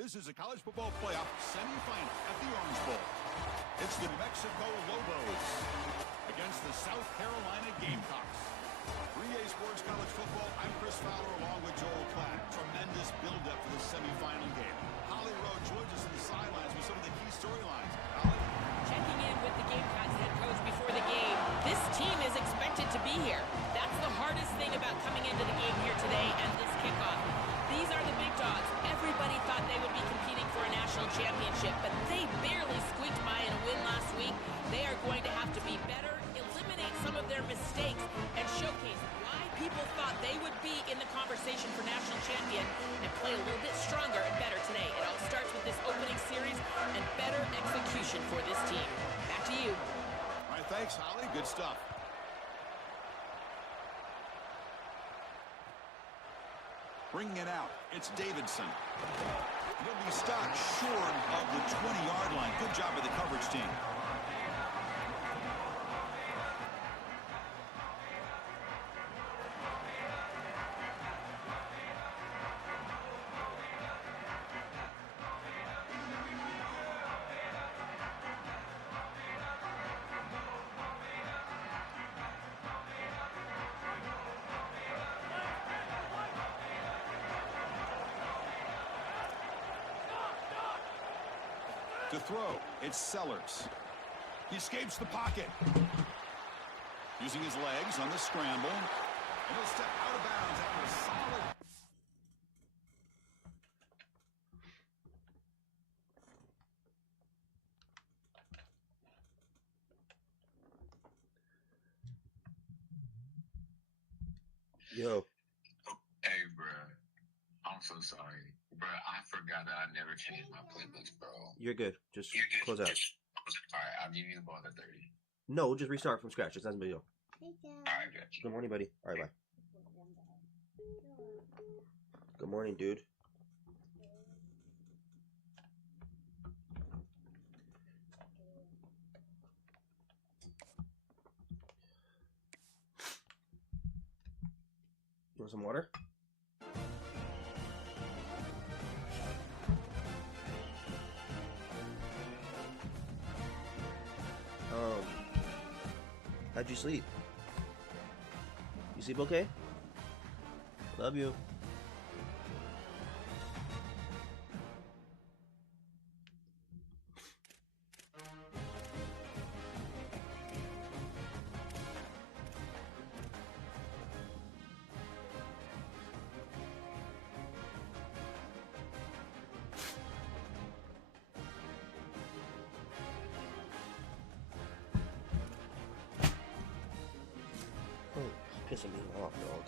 This is a college football playoff semifinal at the Orange Bowl. It's the New Mexico Lobos against the South Carolina Gamecocks. 3A Sports College Football, I'm Chris Fowler along with Joel Klatt. Tremendous build-up for the semifinal game. Holly Rowe joins us in the sidelines with some of the key storylines. Holly? Checking in with the Gamecocks head coach before the game. This team is expected to be here. That's the hardest thing about coming into the game here today and this kickoff. These are the big dogs. Everybody thought they would be competing for a national championship, but they barely squeaked by in a win last week. They are going to have to be better, eliminate some of their mistakes, and showcase why people thought they would be in the conversation for national champion and play a little bit stronger and better today. It all starts with this opening series and better execution for this team. Back to you. All right, thanks, Holly. Good stuff. Bringing it out, it's Davidson. He'll be stopped short of the 20-yard line. Good job by the coverage team. To throw, it's Sellers. He escapes the pocket. Using his legs on the scramble. And he'll step out of bounds after a solid... Yo. Hey, bro. I'm so sorry. Bro, I forgot that I never changed my playlist, bro. You're good. Just close out. Alright, I'll give you the ball at 30. No, we'll just restart from scratch. It's not a big deal. Alright, got you. Good morning, buddy. All right, bye. Good morning, dude. You want some water? How'd you sleep? You sleep okay? Love you. Pissing me off, dog.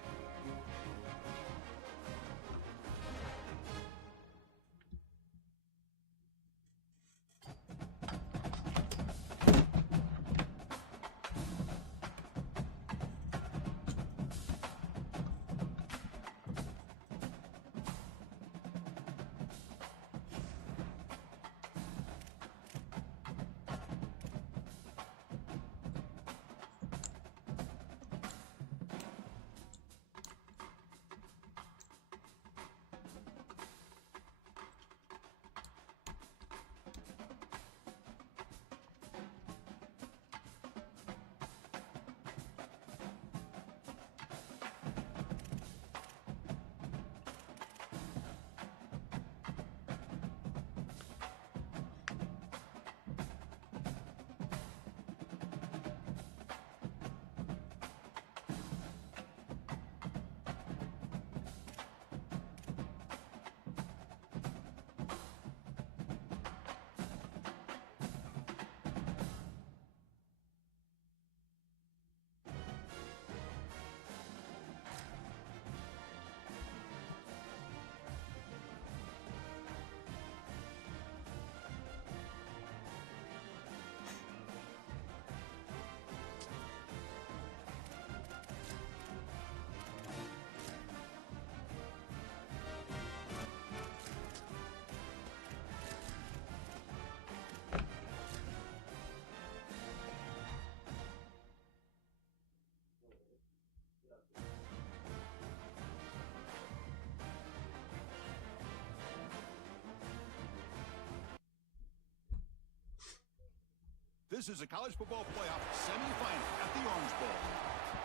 This is a college football playoff semifinal at the Orange Bowl.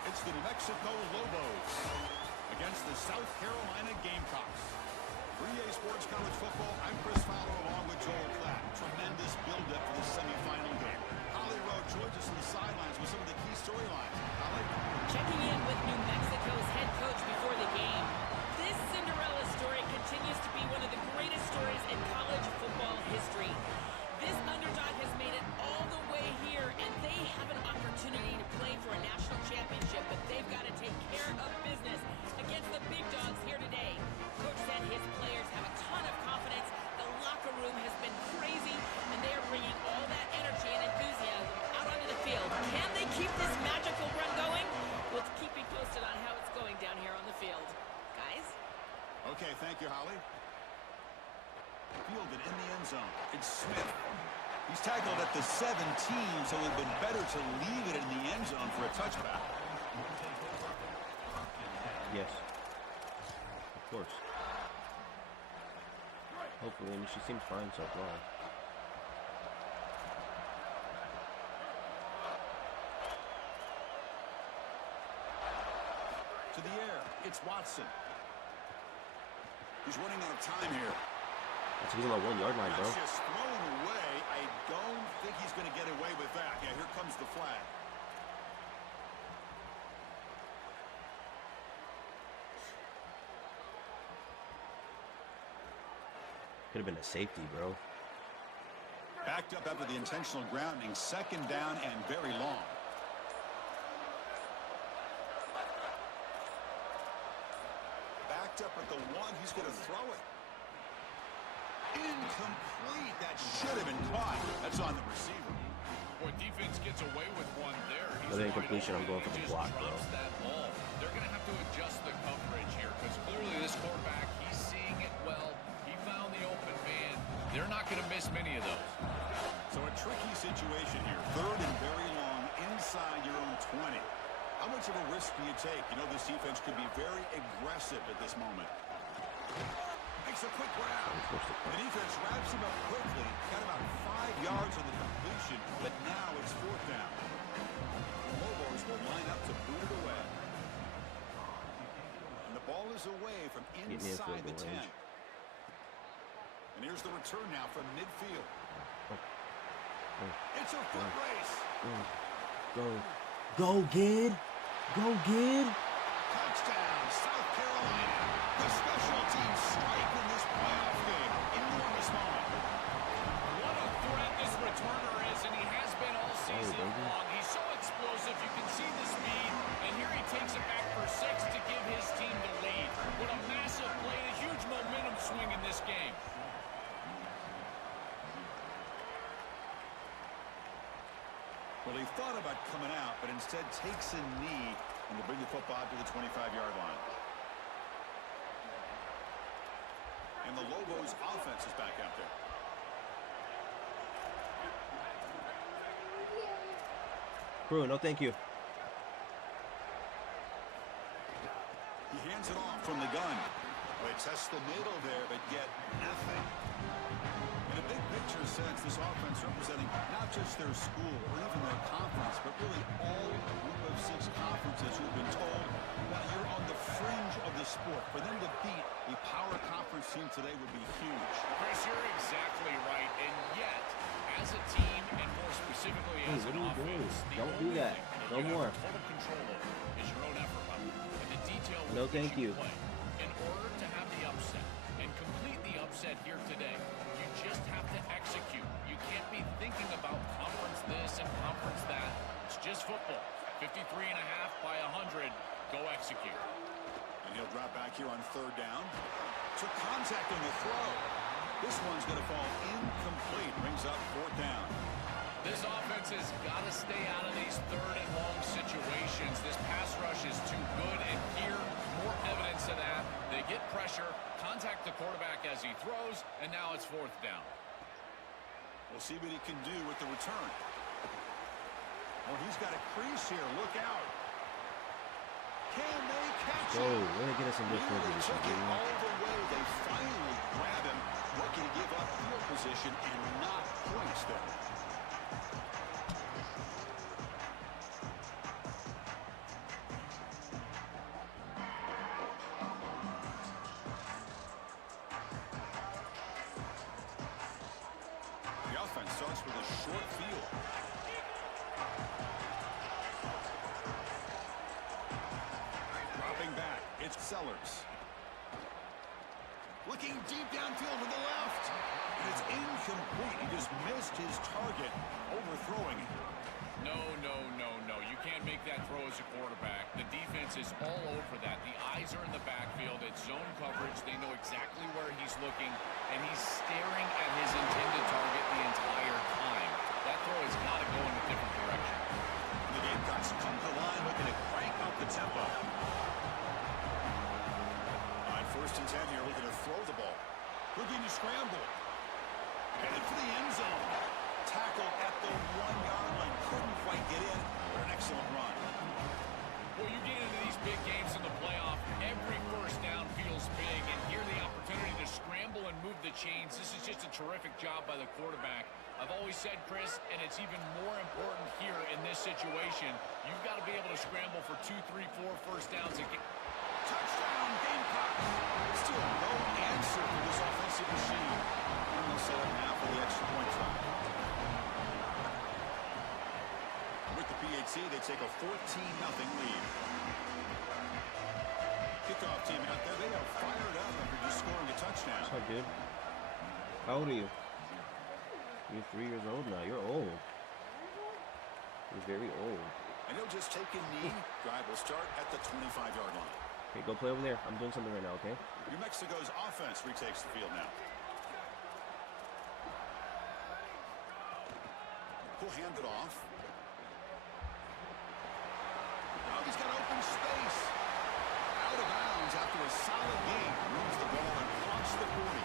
It's the New Mexico Lobos against the South Carolina Gamecocks. 3A Sports College Football, I'm Chris Fowler along with Joel Klatt. Tremendous build-up for this semifinal game. Holly Rowe joins us on the sidelines with some of the key storylines. Holly? Checking in with New Mexico's head coach before the game. This Cinderella story continues to be one of the greatest stories in college football history. This underdog has made it all the way here, and they have an opportunity to play for a national championship, but they've got to take care of business against the big dogs here today. Coach said his players have a ton of confidence. The locker room has been crazy, and they are bringing all that energy and enthusiasm out onto the field. Can they keep this magical run going? We'll keep you posted on how it's going down here on the field. Guys? Okay, thank you, Holly. Fielded in the end zone. It's Smith. He's tackled at the 17, so it would have been better to leave it in the end zone for a touchback. Yes. Of course. Hopefully, I mean, she seems fine so far. To the air, it's Watson. He's running out of time here. That's he's on the 1 yard line, bro. That's just thrown away. I don't think he's going to get away with that. Yeah, here comes the flag. Could have been a safety, bro. Backed up after the intentional grounding. 2nd down and very long. Backed up at the 1. He's going to throw it. Incomplete. That should have been caught. That's on the receiver. Boy, defense gets away with one there. Another incompletion. I'm going for the block, bro. That ball. They're going to have to adjust the coverage here because clearly this quarterback, he's seeing it well. He found the open man. They're not going to miss many of those. So a tricky situation here. 3rd and very long inside your own 20. How much of a risk do you take? You know, this defense could be very aggressive at this moment. Makes a quick grab. The defense wraps him up quickly. Got about 5 yards on the completion, but now it's 4th down. The Lobos will line up to boot it away. And the ball is away from inside the 10. And here's the return now from midfield. It's a foot race. Go. Go, Gid. Go, Gid. Touchdown, South Carolina. The special teams strike in this playoff game. Enormous moment. What a threat this returner is, and he has been all season long. He's so explosive, you can see the speed, and here he takes it back for 6 to give his team the lead. What a massive play, a huge momentum swing in this game. Well, he thought about coming out, but instead takes a knee and to bring the football out to the 25-yard line. And the Lobos offense is back out there. Crew, no thank you. He hands it off from the gun. They test the middle there, but get nothing. In a big picture sense, this offense representing not just their school or even their conference, but really all group of 6 conferences who have been told, well, you're on the fringe of the sport. For them to beat a power conference team today would be huge. Chris, you're exactly right, and yet, as a team, and more specifically as an offense, Don't do that. No more. Total control over is your own effort level and the detail with No, which thank you. play. In order to have the upset and complete the upset here today, you just have to execute. You can't be thinking about conference this and conference that. It's just football. 53.5 by 100. Go execute. And he'll drop back here on 3rd down. Took contact on the throw. This one's going to fall incomplete. Brings up 4th down. This offense has got to stay out of these 3rd and long situations. This pass rush is too good, and here, more evidence of that. They get pressure, contact the quarterback as he throws, and now it's 4th down. We'll see what he can do with the return. Well, he's got a crease here. Look out. Can they catch Go. him? Let me get us some good field position, Took it dude. all the way. They finally grab him. Lucky to give up field position and not points there. starts with a short field. Dropping back, it's Sellers. Looking deep downfield to the left. And it's incomplete. He just missed his target, overthrowing it. No. You can't make that throw as a quarterback. The defense is all over that. The eyes are in the backfield. It's zone coverage. They know exactly where he's looking, and he's staring at his intended target the entire time. That throw has got to go in a different direction. The Gamecocks come to the line looking to crank up the tempo. On 1st and 10 here, looking to throw the ball. Looking to scramble. Headed for the end zone. Tackled at the 1-yard line. Couldn't quite get in, but an excellent run. Well, you get into these big games in the playoff, every first down feels big, and here the opportunity to scramble and move the chains. This is just a terrific job by the quarterback. I've always said, Chris, and it's even more important here in this situation, you've got to be able to scramble for 2, 3, 4 first downs. Touchdown, Gamecocks. Still no answer for this offensive machine. And they'll set up now for the extra point try. With the PAT, they take a 14-0 lead. Kickoff team out there, they are fired up after just scoring a touchdown. What's up, dude? How old are you? You're 3 years old now. You're old. You're very old. And he'll just take a knee. Drive will start at the 25-yard line. Okay, go play over there. I'm doing something right now, okay? New Mexico's offense retakes the field now. He'll hand it off. Now he's got open space. Out of bounds after a solid game. Moves the ball and clocks the 40.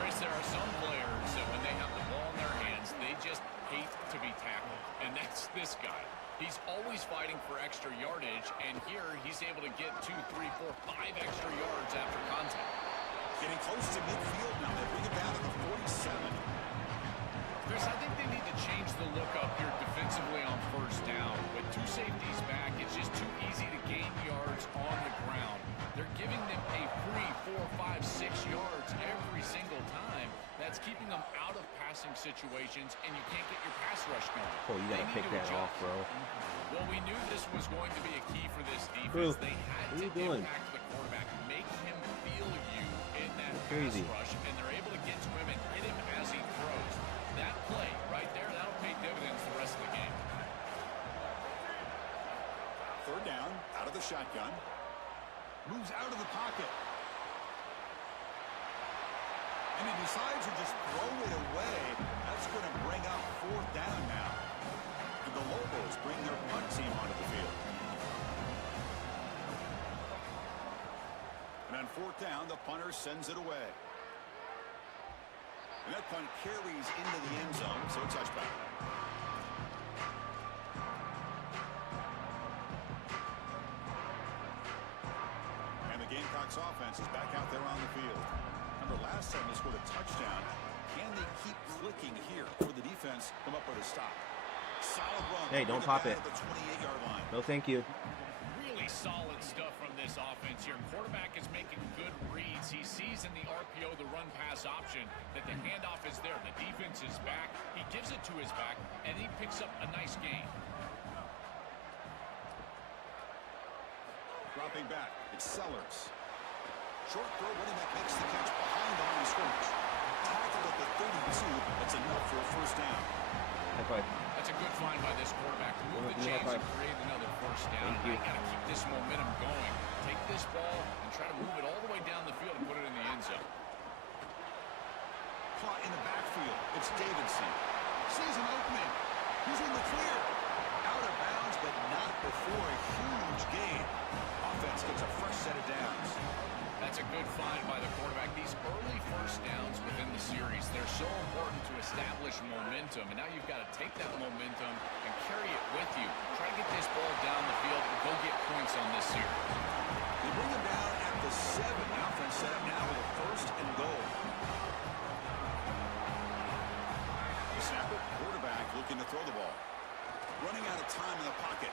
Chris, there are some players that when they have the ball in their hands, they just hate to be tackled. And that's this guy. He's always fighting for extra yardage, and here he's able to get 2, 3, 4, 5 extra yards after contact. Getting close to midfield now. They bring it down to the 47. Chris, I think they need to change the look up here defensively on first down. With 2 safeties back, it's just too easy to gain yards on the ground. They're giving them a free 4, 5, 6 yards every single time. That's keeping them out of passing situations, and you can't get your pass rush going. Oh, you gotta pick that off, bro. Well, we knew this was going to be a key for this defense. Crew, They had what are to you doing? impact the quarterback, make him feel you in that Crazy. pass rush, and they're able to get to him and hit him as he throws. That play right there, that'll pay dividends the rest of the game. 3rd down, out of the shotgun. Moves out of the pocket. And he decides to just throw it away. That's going to bring up 4th down now. And the Lobos bring their punt team onto the field. And on 4th down, the punter sends it away. And that punt carries into the end zone, so a touchback. And the Gamecocks offense is back out there on the field. Remember, last time they scored a touchdown. Can they keep clicking here? For the defense, come up with a stop. Solid run. Hey, don't pop it. At the 28-yard line. No, thank you. Really solid stuff from this offense here. Quarterback is making good reads. He sees in the RPO the run-pass option that the handoff is there. The defense is back. He gives it to his back, and he picks up a nice gain. Dropping back, it's Sellers. Short throw, running back makes the catch behind the line of scrimmage. Tackled at the 32. That's enough for a 1st down. High five. That's a good find by this quarterback to move the chains and create another 1st down. I got to keep this momentum going. Take this ball and try to move it all the way down the field and put it in the end zone. Caught in the backfield. It's Davidson. Sees an opening. He's in the clear. Out of bounds, but not before a huge gain. Offense gets a fresh set of downs. That's a good find by the quarterback. These early 1st downs within the series, they're so important to establish momentum. And now you've got to take that momentum and carry it with you. Try to get this ball down the field and go get points on this series. They bring him down at the 7. The offense set up now with a 1st and goal. The snapper, quarterback looking to throw the ball. Running out of time in the pocket.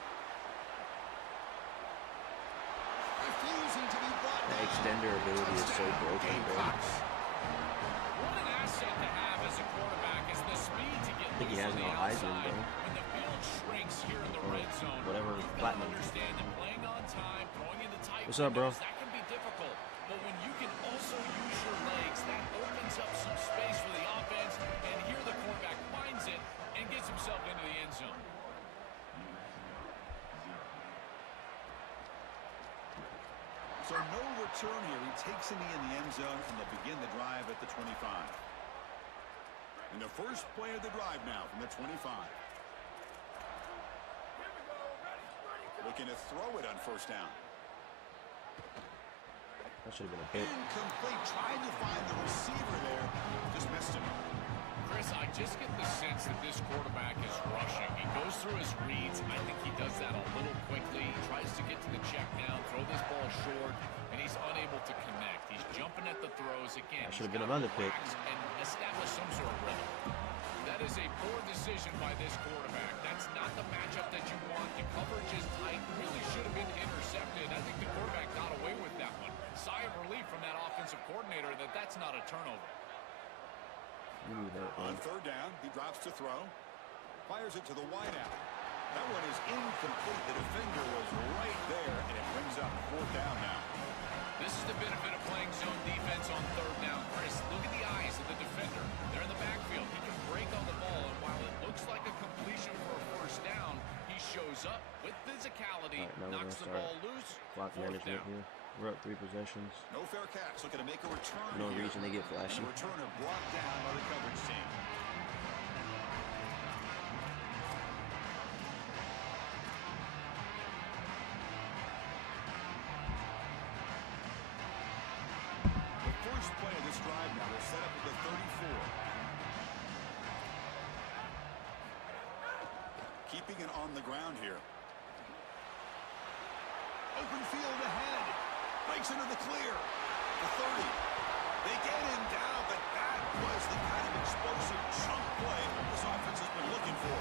Refusing to be brought down. The extender ability is so broken, bro. What an asset to have as a quarterback is the speed to I think he Loose has on no the Heisman, outside. bro. When the field shrinks here in the Or red zone, whatever you've got to platinum. understand that playing on time, throwing into tight What's up, bro? windows, that can be difficult. But when you can also use your legs, that opens up some space for the offense. And here the quarterback finds it and gets himself into the end zone. So no return here. He takes it in the end zone, and they'll begin the drive at the 25. And the first play of the drive now from the 25. Looking to throw it on first down. That should have been a hit. Incomplete. Tried to find the receiver there. Just missed him. Chris, I just get the sense that this quarterback is rushing. He goes through his reads. I think he does that a little quickly. He tries to get to the check down, throw this ball short, and he's unable to connect. He's jumping at the throws again. That should have been another pick. And establish some sort of rhythm. That is a poor decision by this quarterback. That's not the matchup that you want. The coverage is tight. Really should have been intercepted. I think the quarterback got away with that one. Sigh of relief from that offensive coordinator that that's not a turnover. On third down, he drops to throw. Fires it to the wideout. That one is incomplete. The defender was right there, and it brings up fourth down now. This is the benefit of playing zone defense on third down. Chris, look at the eyes of the defender. They're in the backfield. He can break on the ball, and while it looks like a completion for a first down, he shows up with physicality, knocks the ball loose. Clock management here. We're up 3 possessions. No fair catch. Looking to make a return. No here. reason to get flashy. And the returner brought down by the coverage team. The first play of this drive now will set up at the 34. Keeping it on the ground here. Open field ahead. Breaks into the clear. The 30. They get him down, but that was the kind of explosive chunk play this offense has been looking for.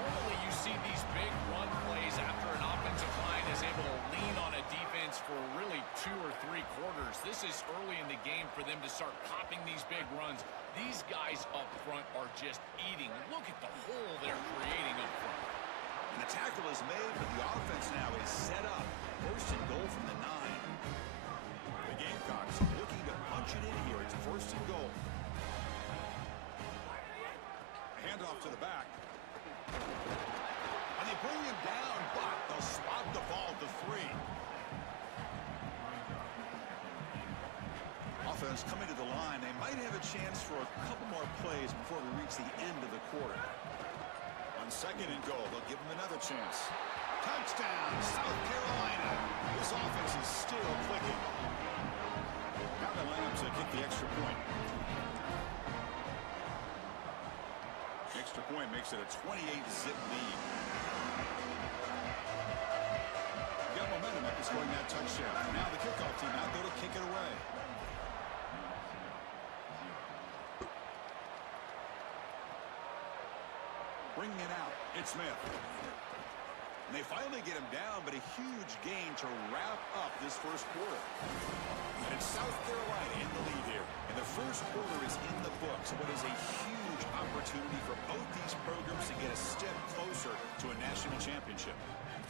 Normally you see these big run plays after an offensive line is able to lean on a defense for really 2 or 3 quarters. This is early in the game for them to start popping these big runs. These guys up front are just eating. Look at the hole they're creating up front. And the tackle is made, but the offense now is set up. First and goal from the 9. The Gamecocks looking to punch it in here. It's first and goal. Handoff to the back. And they bring him down, but they'll spot the ball to 3. Offense coming to the line. They might have a chance for a couple more plays before we reach the end of the quarter. On second and goal, they'll give him another chance. Touchdown, South Carolina. This offense is still clicking. Now the Lambs kick the extra point. Extra point makes it a 28-zip lead. Got momentum after scoring that touchdown. Now the kickoff team out there to kick it away. Bringing it out, it's Smith. And they finally get him down, but a huge gain to wrap up this first quarter. And it's South Carolina in the lead here. And the first quarter is in the books. What is a huge opportunity for both these programs to get a step closer to a national championship.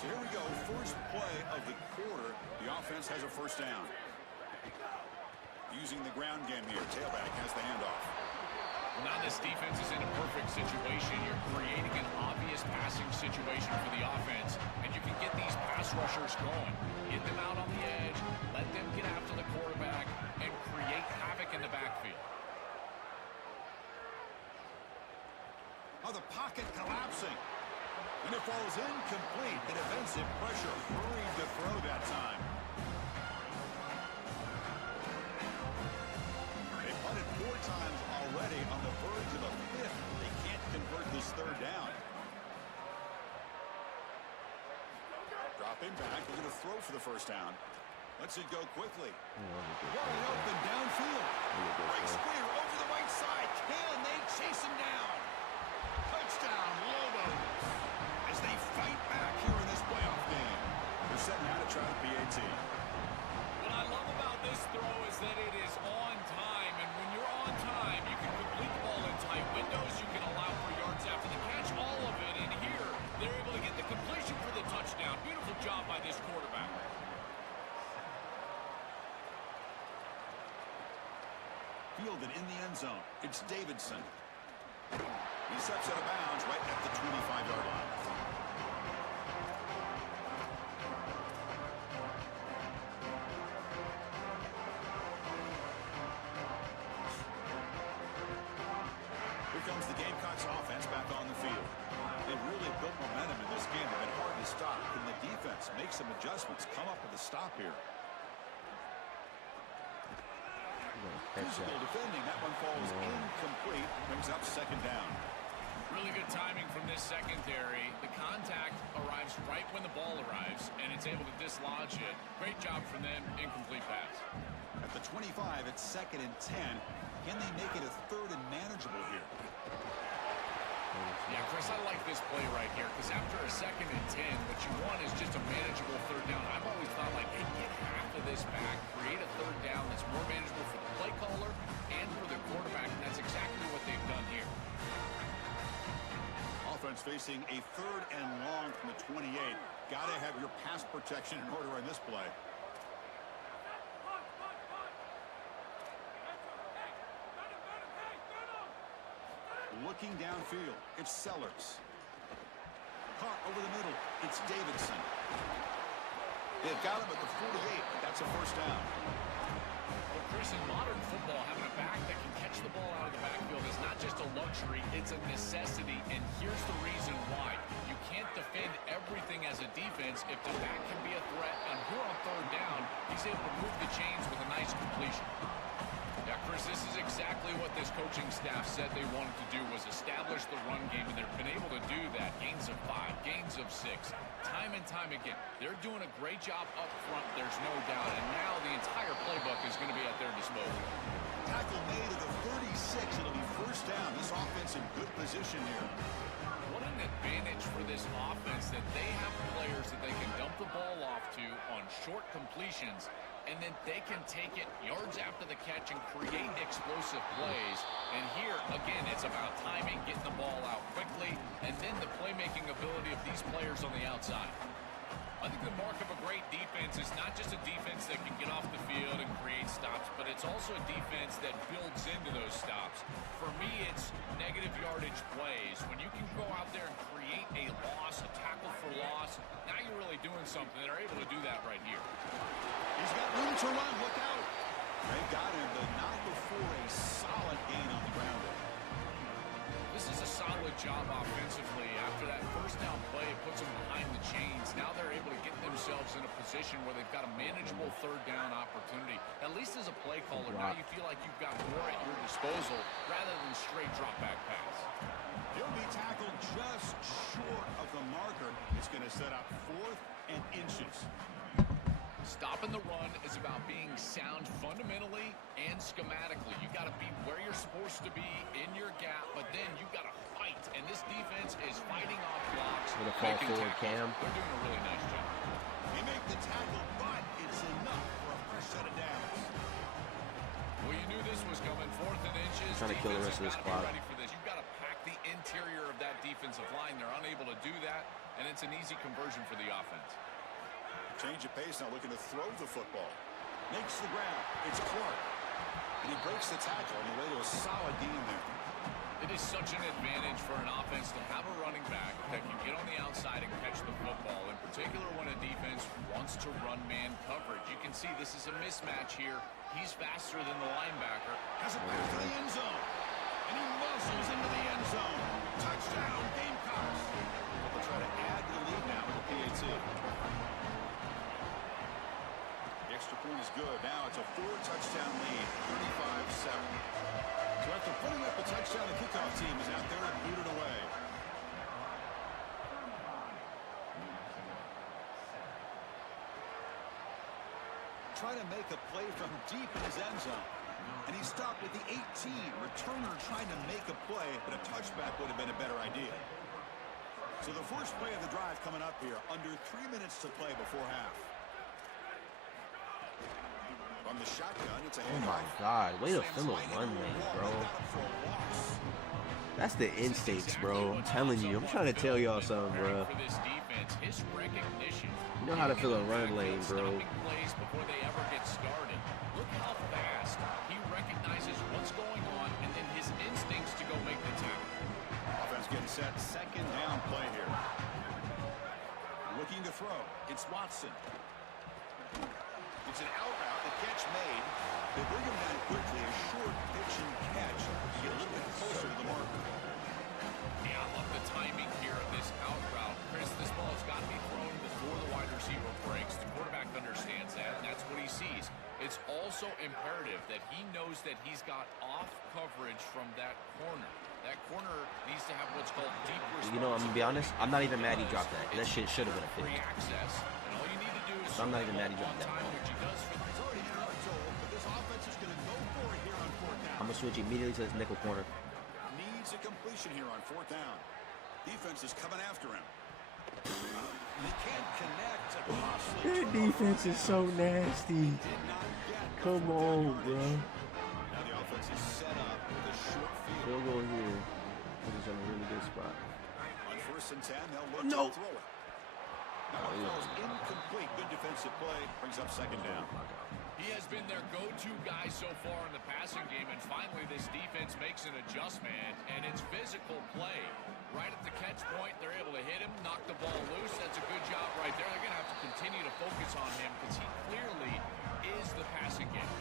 So here we go, first play of the quarter. The offense has a first down. Using the ground game here, tailback has the handoff. Well, now this defense is in a perfect situation. You're creating an obvious passing situation for the offense, and you can get these pass rushers going. Get them out on the edge, let them get after the quarterback, and create havoc in the backfield. Oh, the pocket collapsing. And it falls incomplete. The defensive pressure hurried to throw that time. They punted 4 times already on the verge of a 5th. They can't convert this third down. Dropping back, they're going to throw for the first down. Lets it go quickly. Wide open downfield. Breaks clear over the right side. Can they chase him down? Touchdown, Lobos. As they fight back here in this playoff game. They're setting out to try the PAT. What I love about this throw is that it is on time, and when you're on time, you can complete the ball in tight windows, you can allow end zone. It's Davidson. He steps out of bounds right at the 25-yard line. Here comes the Gamecocks offense back on the field. They've really built momentum in this game. They've been hard to stop. Can the defense make some adjustments, come up with a stop here? Physical defending. That one falls incomplete. Brings up second down. Really good timing from this secondary. The contact arrives right when the ball arrives, and it's able to dislodge it. Great job from them. Incomplete pass. At the 25, it's 2nd and 10. Can they make it a 3rd and manageable here? Yeah, Chris, I like this play right here because after a 2nd and 10, what you want is just a manageable 3rd down. I've always thought, like, hey, get half of this back, create a 3rd down that's more manageable for the play caller and for the quarterback, and that's exactly what they've done here. Offense facing a 3rd and long from the 28. Got to have your pass protection in order in this play. Looking downfield, it's Sellers. Caught over the middle, it's Davidson. They've got him at the 48, but that's a 1st down. Well, Chris, in modern football, having a back that can catch the ball out of the backfield is not just a luxury, it's a necessity, and here's the reason why. You can't defend everything as a defense if the back can be a threat, and here on 3rd down, he's able to move the chains with a nice completion. Yeah, Chris, this is exactly what this coaching staff said they wanted to do, was establish the run game, and they've been able to do that. Gains of 5, gains of 6, time and time again. They're doing a great job up front, there's no doubt, and now the entire playbook is going to be at their disposal. Tackle made at the 36. It'll be 1st down. This offense in good position here. What an advantage for this offense that they have players that they can dump the ball off to on short completions, and then they can take it yards after the catch and create explosive plays. And here, again, it's about timing, getting the ball out quickly, and then the playmaking ability of these players on the outside. I think the mark of a great defense is not just a defense that can get off the field and create stops, but it's also a defense that builds into those stops. For me, it's negative yardage plays. When you can go out there and create a loss, a tackle for loss, now you're really doing something. They're able to do that right here. He's got room to run. Look out. They got him, but not before a solid gain on the ground. This is a solid job offensively. After that 1st down play, it puts them behind the chains. Now they're able to get themselves in a position where they've got a manageable 3rd down opportunity. At least as a play caller, now you feel like you've got more at your disposal rather than straight drop back pass. He'll be tackled just short of the marker. It's going to set up 4th and inches. Stopping the run is about being sound fundamentally and schematically. You got to be where you're supposed to be in your gap, but then you got to fight. And this defense is fighting off blocks. With a fall forward cam. They're doing a really nice job. They make the tackle, but it's enough for a fresh set of downs. Well, you knew this was coming. 4th and inches. Trying to kill the rest of this clock. Ready for this. You've got to pack the interior of that defensive line. They're unable to do that, and it's an easy conversion for the offense. Change of pace now, looking to throw the football. Makes the ground. It's Clark. And he breaks the tackle on the way to a solid gain there. It is such an advantage for an offense to have a running back that can get on the outside and catch the football, in particular when a defense wants to run man coverage. You can see this is a mismatch here. He's faster than the linebacker. Has it back to the end zone. And he muscles into the end zone. Touchdown, Gamecocks. They'll try to add to the lead now with the PAT. The extra point is good. Now it's a 4-touchdown lead, 35-7. So after putting up a touchdown, the kickoff team is out there and booted away. Trying to make a play from deep in his end zone. And he stopped at the 18. Returner trying to make a play, but a touchback would have been a better idea. So the first play of the drive coming up here, under 3 minutes to play before half. From the shotgun, it's a Oh my God, way to fill a run lane, bro. That's the instincts, bro. I'm telling you. I'm trying to tell y'all something, bro. You know how to fill a run lane, bro. Before they ever get started. Look how fast he recognizes what's going on and that second down play here. Looking to throw. It's Watson. It's an out route. The catch made. They bring him down quickly. A short pitch and catch. Get a little bit closer to the marker. Yeah, I love the timing here of this out route. Chris, this ball's got to be thrown before the wide receiver breaks. The quarterback understands that, and that's what he sees. It's also imperative that he knows that he's got off coverage from that corner. That corner needs to have what's called deep response. You know, I'm going to be honest, I'm not even mad he dropped that. That shit should have been a pick. Access, and all you need to do is I'm not even mad he dropped that. I'm going to switch immediately to this nickel corner. Needs a completion here on 4th down. Defense is coming after him. They can't connect. That defense is so nasty. Come on, bro. Now the offense is set up with a short field. They'll go here. This is in a really good spot. On 1st and 10, they'll look to throw it. Now it throws incomplete. Good defensive play. Brings up 2nd down. He has been their go-to guy so far in the passing game, and finally this defense makes an adjustment, and it's physical play. Right at the catch point, they're able to hit him, knock the ball loose. That's a good job right there. They're going to have to continue to focus on him because he clearly is the passing game.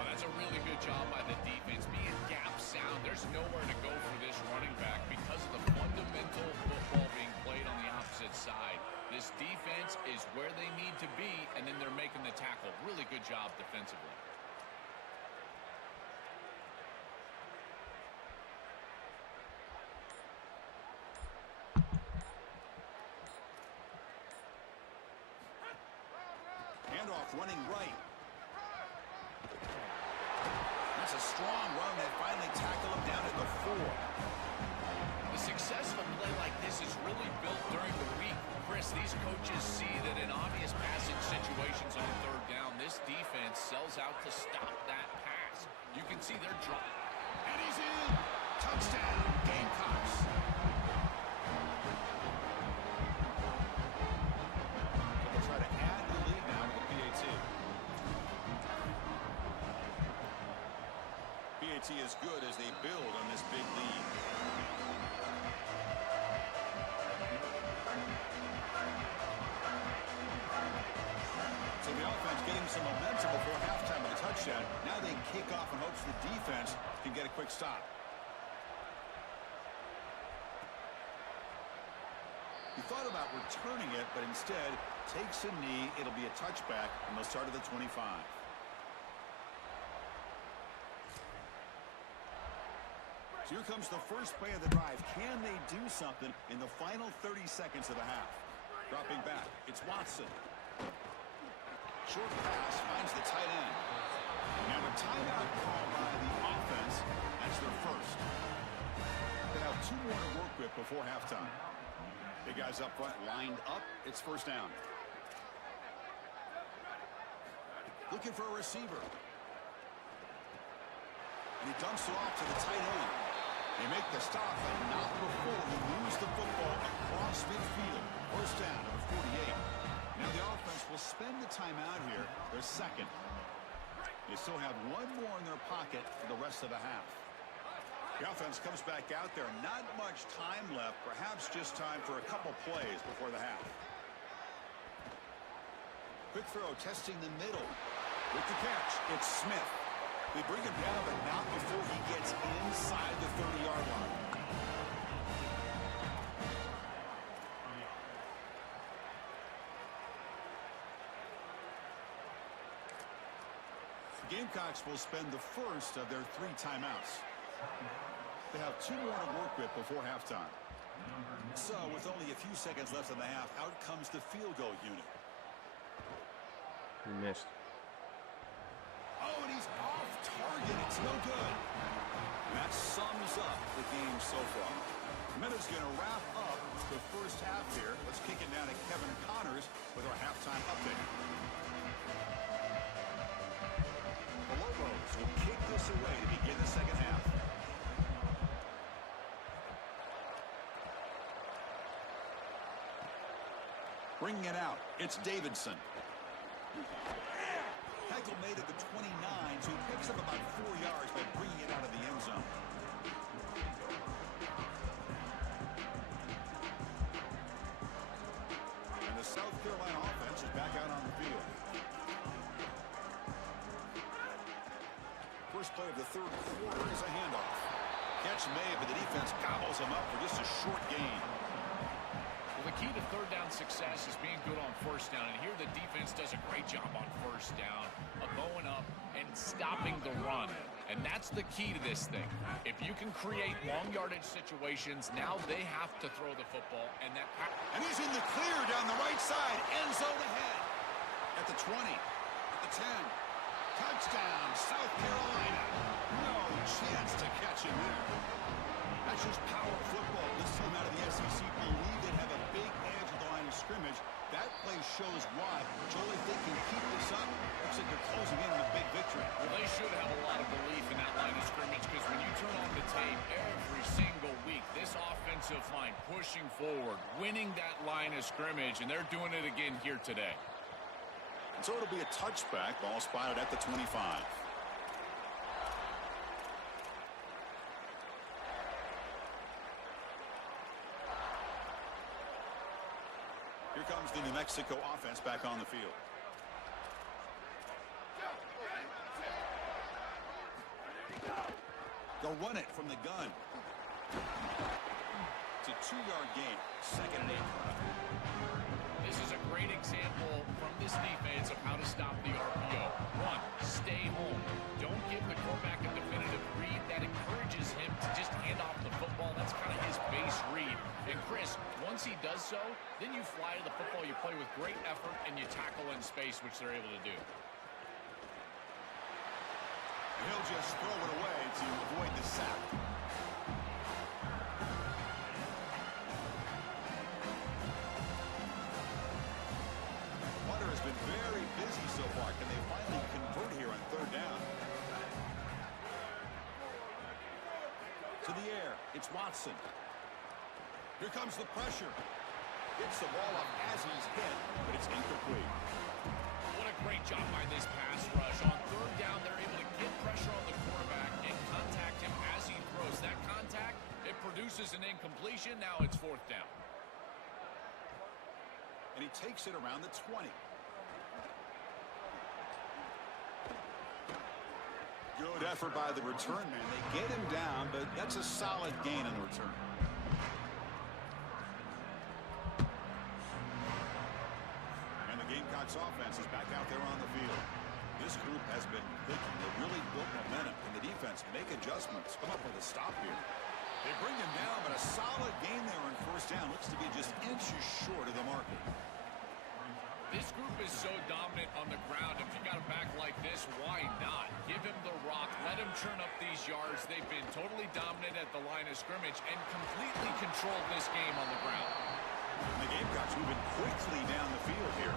Oh, that's a really good job by the defense. Being gap sound, there's nowhere to go for this running back because of the fundamental football being played on the opposite side. This defense is where they need to be, and then they're making the tackle. Really good job defensively. Handoff running right. That's a strong run. They finally tackle him down at the 4. The success of a play like this is really built during the week. Chris, these coaches see that in obvious passing situations on 3rd down, this defense sells out to stop that pass. You can see they're dropping. And he's in. Touchdown, Gamecocks. They'll try to add the lead now to the PAT. PAT is good as they build on this big lead. So the offense getting some momentum before halftime with a touchdown. Now they kick off in hopes the defense can get a quick stop. He thought about returning it, but instead takes a knee. It'll be a touchback, and they'll start at the 25. So here comes the first play of the drive. Can they do something in the final 30 seconds of the half? Dropping back, it's Watson. Short pass finds the tight end. Now a timeout call by the offense. That's their first. They have 2 more to work with before halftime. Big guys up front lined up. It's 1st down. Looking for a receiver. And he dumps it off to the tight end. They make the stop, but not before he moves the football across midfield. 1st down, number 48. Now the offense will spend the timeout here. Their second. They still have 1 more in their pocket for the rest of the half. The offense comes back out there. Not much time left. Perhaps just time for a couple plays before the half. Quick throw, testing the middle. With the catch, it's Smith. They bring him down, but not before he gets inside the 30-yard line. The Gamecocks will spend the first of their 3 timeouts. They have 2 more to work with before halftime. So, with only a few seconds left in the half, out comes the field goal unit. He missed. Oh, and he's off target. It's no good. And that sums up the game so far. Minutes going to wrap up the first half here. Let's kick it down to Kevin Connors with our halftime update. The Lobos will kick this away to begin the second half. Bringing it out, it's Davidson. Tackle made at the 29, so he picks up about 4 yards by bringing it out of the end zone. first play of the third quarter is a handoff. Catch made, but the defense gobbles him up for just a short gain. Well, the key to third down success is being good on first down. And here the defense does a great job on first down of going up and stopping the run. And that's the key to this thing. If you can create long yardage situations, now they have to throw the football. And he's in the clear down the right side. End zone ahead. At the 20. At the 10. Touchdown, South Carolina. No chance to catch him there. That's just power football. This team out of the SEC believe they have a big edge at the line of scrimmage. That play shows why. Joel, if they can keep this up, looks like they're closing in on a big victory. Well, they should have a lot of belief in that line of scrimmage because when you turn on the tape every single week, this offensive line pushing forward, winning that line of scrimmage, and they're doing it again here today. And so it'll be a touchback. Ball spotted at the 25. Here comes the New Mexico offense back on the field. They'll run it from the gun. It's a 2-yard gain. 2nd and 8. This is a great example from this defense of how to stop the RPO. 1, stay home. Don't give the quarterback a definitive read. That encourages him to just hand off the football. That's kind of his base read. And Chris, once he does so, then you fly to the football, you play with great effort, and you tackle in space, which they're able to do. He'll just throw it away to avoid the sack. Hunter has been very busy so far. Can they finally convert here on 3rd down? To the air. It's Watson. Here comes the pressure. Gets the ball up as he's hit, but it's incomplete. What a great job by this pass rush. On 3rd down, they're able to get pressure on the quarterback and contact him as he throws. That contact, it produces an incompletion. Now it's 4th down. And he takes it around the 20. Good effort by the return man. They get him down, but that's a solid gain in the return. Gamecocks offense is back out there on the field. This group has been clicking. They really built momentum. Can the defense make adjustments? Come up with a stop here. They bring him down, but a solid gain there on 1st down. Looks to be just inches short of the marker. This group is so dominant on the ground. If you got a back like this, why not? Give him the rock. Let him churn up these yards. They've been totally dominant at the line of scrimmage and completely controlled this game on the ground. And the Gamecocks moving quickly down the field here.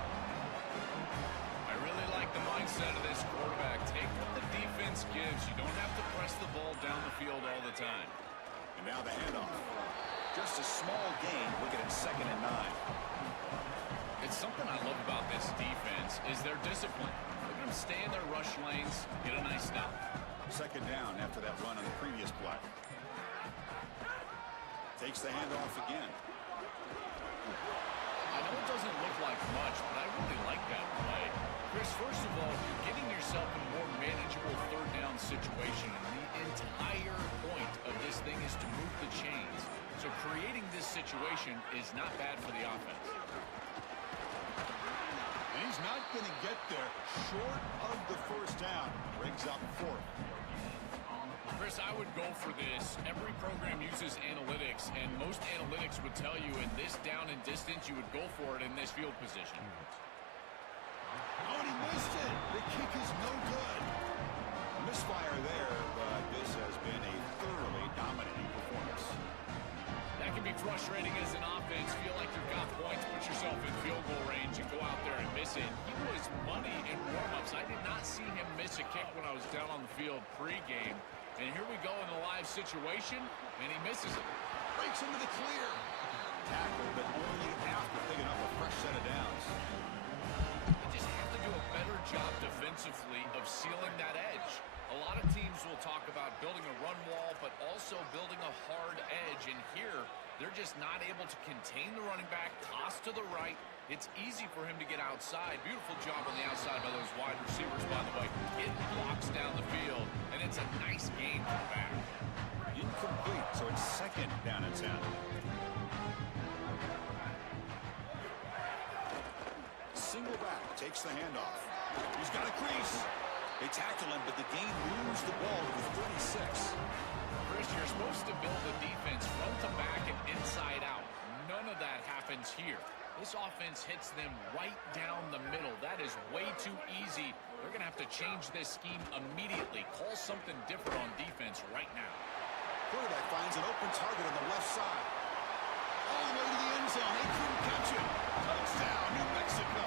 I really like the mindset of this quarterback. Take what the defense gives. You don't have to press the ball down the field all the time. And now the handoff. Just a small gain. Looking at 2nd and 9. It's something I love about this defense is their discipline. Look at them stay in their rush lanes, get a nice stop. 2nd down after that run on the previous play. Takes the handoff again. I know it doesn't look like much, but I really like that play. Chris, first of all, you're getting yourself in a more manageable 3rd down situation. And the entire point of this thing is to move the chains. So creating this situation is not bad for the offense. And he's not going to get there short of the 1st down. Brings up 4th. Chris, I would go for this. Every program uses analytics, and most analytics would tell you in this down and distance, you would go for it in this field position. Oh, and he missed it. The kick is no good. A misfire there, but this has been a thoroughly dominating performance. That can be frustrating as an offense. Feel like you've got points, put yourself in field goal range, and go out there and miss it. He was money in warm-ups. I did not see him miss a kick when I was down on the field pregame. And here we go in the live situation, and he misses it. Breaks into the clear. Tackle, but only after picking up a fresh set of downs. They just have to do a better job defensively of sealing that edge. A lot of teams will talk about building a run wall, but also building a hard edge. And here, they're just not able to contain the running back, toss to the right. It's easy for him to get outside. Beautiful job on the outside by those wide receivers, by the way. Getting blocks down the field, and it's a nice gain for the back. Incomplete, so it's second down and 10. Single back, takes the handoff. He's got a crease. They tackle him, but the game moves the ball to the 36. Chris, you're supposed to build a defense front to back and inside out. None of that happens here. This offense hits them right down the middle. That is way too easy. They're going to have to change this scheme immediately. Call something different on defense right now. Quarterback finds an open target on the left side. All the way to the end zone. They couldn't catch it. Touchdown, New Mexico.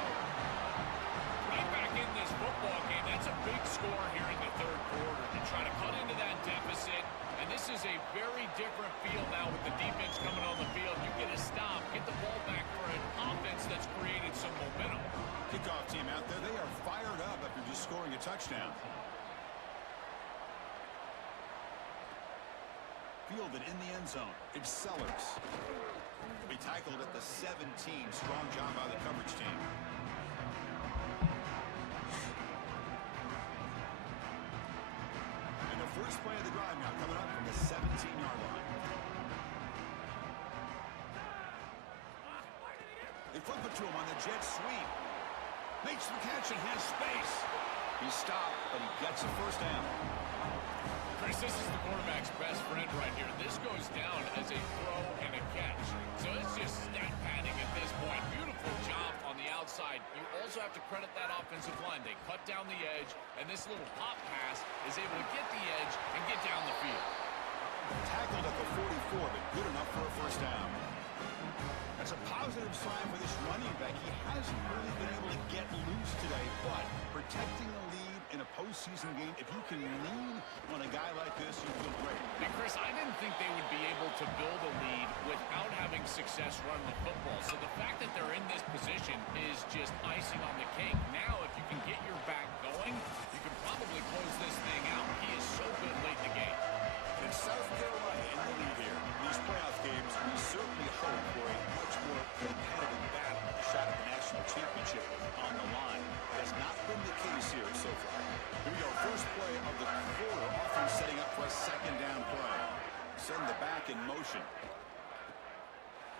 Right back in this football game. That's a big score here in the third quarter to try to cut into that deficit. And this is a very different feel now with the defense coming on the field. You get a stop, get the ball back for an offense that's created some momentum. Kickoff team out there. They are fired up after just scoring a touchdown. Fielded in the end zone. It's Sellers. He'll be tackled at the 17. Strong job by the coverage team. And the first play of the drive now coming up from the 17-yard line. They flip it to him on the jet sweep. Makes the catch and has space. He's stopped, but he gets a first down. Chris, this is the quarterback's best friend right here. This goes down as a throw and a catch. So it's just stat padding at this point. Beautiful job on the outside. You also have to credit that offensive line. They cut down the edge, and this little pop pass is able to get the edge and get down the field. Tackled at the 44, but good enough for a first down. That's a positive sign for this running back. He hasn't really been able to get loose today, but protecting the lead in a postseason game, if you can lean on a guy like this, you feel great. And Chris, I didn't think they would be able to build a lead without having success running the football. So the fact that they're in this position is just icing on the cake. Now, if you can get your back going, you can probably close this thing out. He is so good late in the game. And South Carolina in the lead here. In these playoff games, we certainly hope for a much more competitive battle. A shot at the national championship on the line. That has not been the case here so far. Here we go. First play of the quarter. Offense setting up for a second down play. Send the back in motion.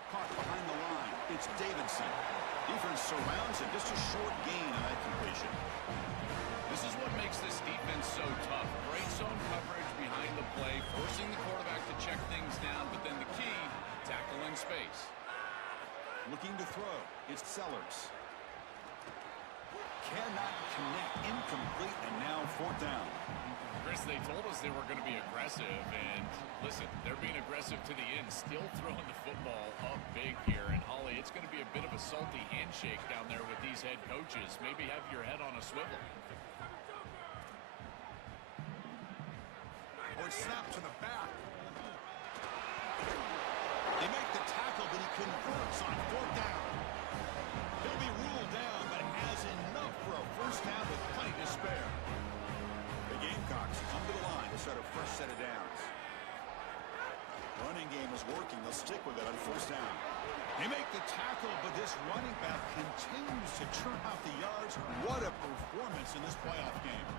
Caught behind the line. It's Davidson. Defense surrounds him. Just a short gain on that completion. This is what makes this defense so tough. Great zone coverage behind the play, forcing the quarterback to check things down, but then the key, tackle in space. Looking to throw. It's Sellers. Cannot connect. Incomplete, and now fourth down. Chris, they told us they were going to be aggressive, and listen, they're being aggressive to the end, still throwing the football up big here. And Holly, it's going to be a bit of a salty handshake down there with these head coaches. Maybe have your head on a swivel. Or snap to the back. They make the tackle, but he converts on fourth down. He'll be ruled down, but has enough for a first down with plenty to spare. The Gamecocks come to the line to start a fresh set of downs. Running game is working. They'll stick with it on first down. They make the tackle, but this running back continues to churn out the yards. What a performance in this playoff game.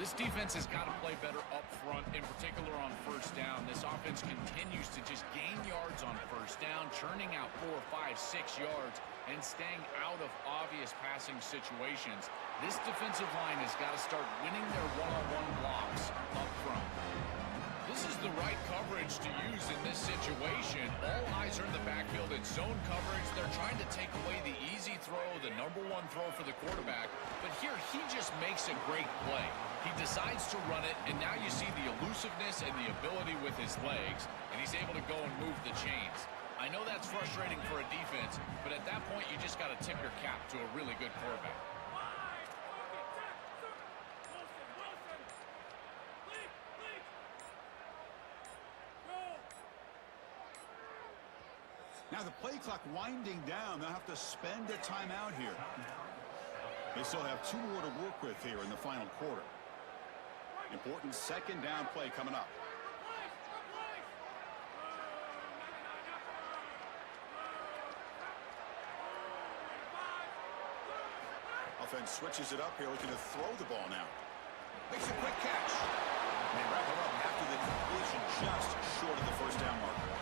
This defense has got to play better up front, in particular on first down. This offense continues to just gain yards on first down, churning out 4, 5, 6 yards, and staying out of obvious passing situations. This defensive line has got to start winning their one-on-one blocks up front. This is the right coverage to use in this situation. All eyes are in the backfield in zone coverage. They're trying to take away the easy throw, the number one throw for the quarterback. But here, he just makes a great play. He decides to run it, and now you see the elusiveness and the ability with his legs, and he's able to go and move the chains. I know that's frustrating for a defense, but at that point, you just got to tip your cap to a really good quarterback. Now the play clock winding down. They'll have to spend a timeout here. They still have 2 more to work with here in the final quarter. Important second down play coming up. offense switches it up here, looking to throw the ball now. Makes a quick catch. And they wrap it up after the completion just short of the first down marker.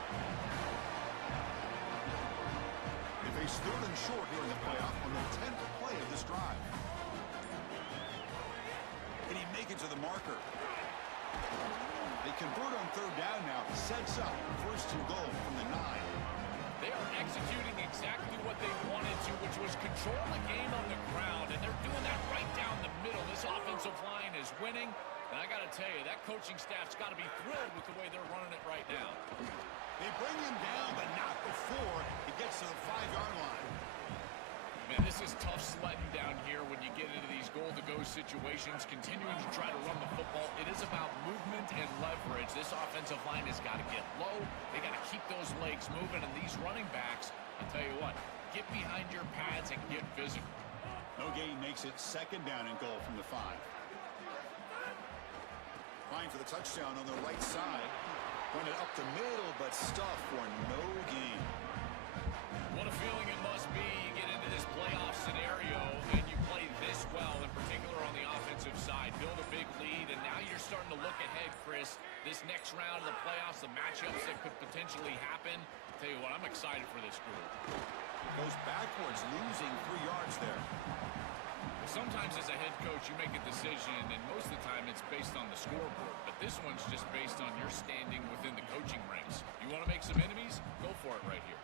They face 3rd and short here in the playoff on the 10th play of this drive. Can he make it to the marker? They convert on 3rd down now. Sets up 1st and goal from the 9. They are executing exactly what they wanted to, which was control the game on the ground, and they're doing that right down the middle. This offensive line is winning, and I got to tell you, that coaching staff's got to be thrilled with the way they're running it right now. They bring him down, but not before he gets to the 5-yard line. Man, this is tough sledding down here when you get into these goal-to-go situations, continuing to try to run the football. It is about movement and leverage. This offensive line has got to get low. They got to keep those legs moving, and these running backs, I'll tell you what, get behind your pads and get physical. No gain makes it 2nd down and goal from the 5. Trying for the touchdown on the right side. Run it up the middle, but stuffed for no gain. What a feeling it must be. You get into this playoff scenario and you play this well, in particular on the offensive side. Build a big lead, and now you're starting to look ahead, Chris. This next round of the playoffs, the matchups that could potentially happen. I'll tell you what, I'm excited for this group. Goes backwards, losing 3 yards there. Sometimes as a head coach, you make a decision, and most of the time it's based on the scoreboard. But this one's just based on your standing within the coaching ranks. You want to make some enemies? Go for it right here.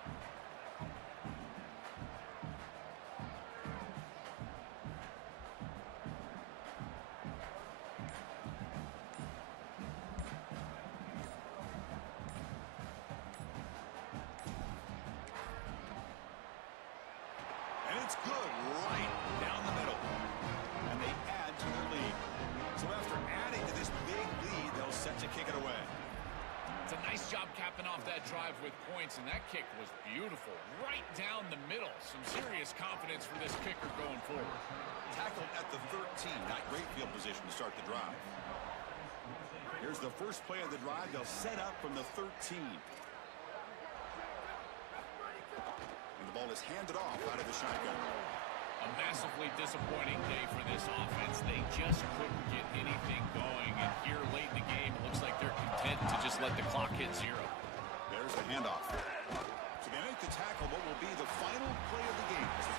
And it's good right down the middle. And they add to their lead. So after adding to this big lead, they'll set to kick it away. It's a nice job capping off that drive with points, and that kick was beautiful. Right down the middle. Some serious confidence for this kicker going forward. Tackled at the 13. Not great field position to start the drive. Here's the first play of the drive. They'll set up from the 13. And the ball is handed off out of the shotgun. A massively disappointing day for this offense. They just couldn't get anything going, and here late in the game, it looks like they're content to just let the clock hit 0. There's the handoff.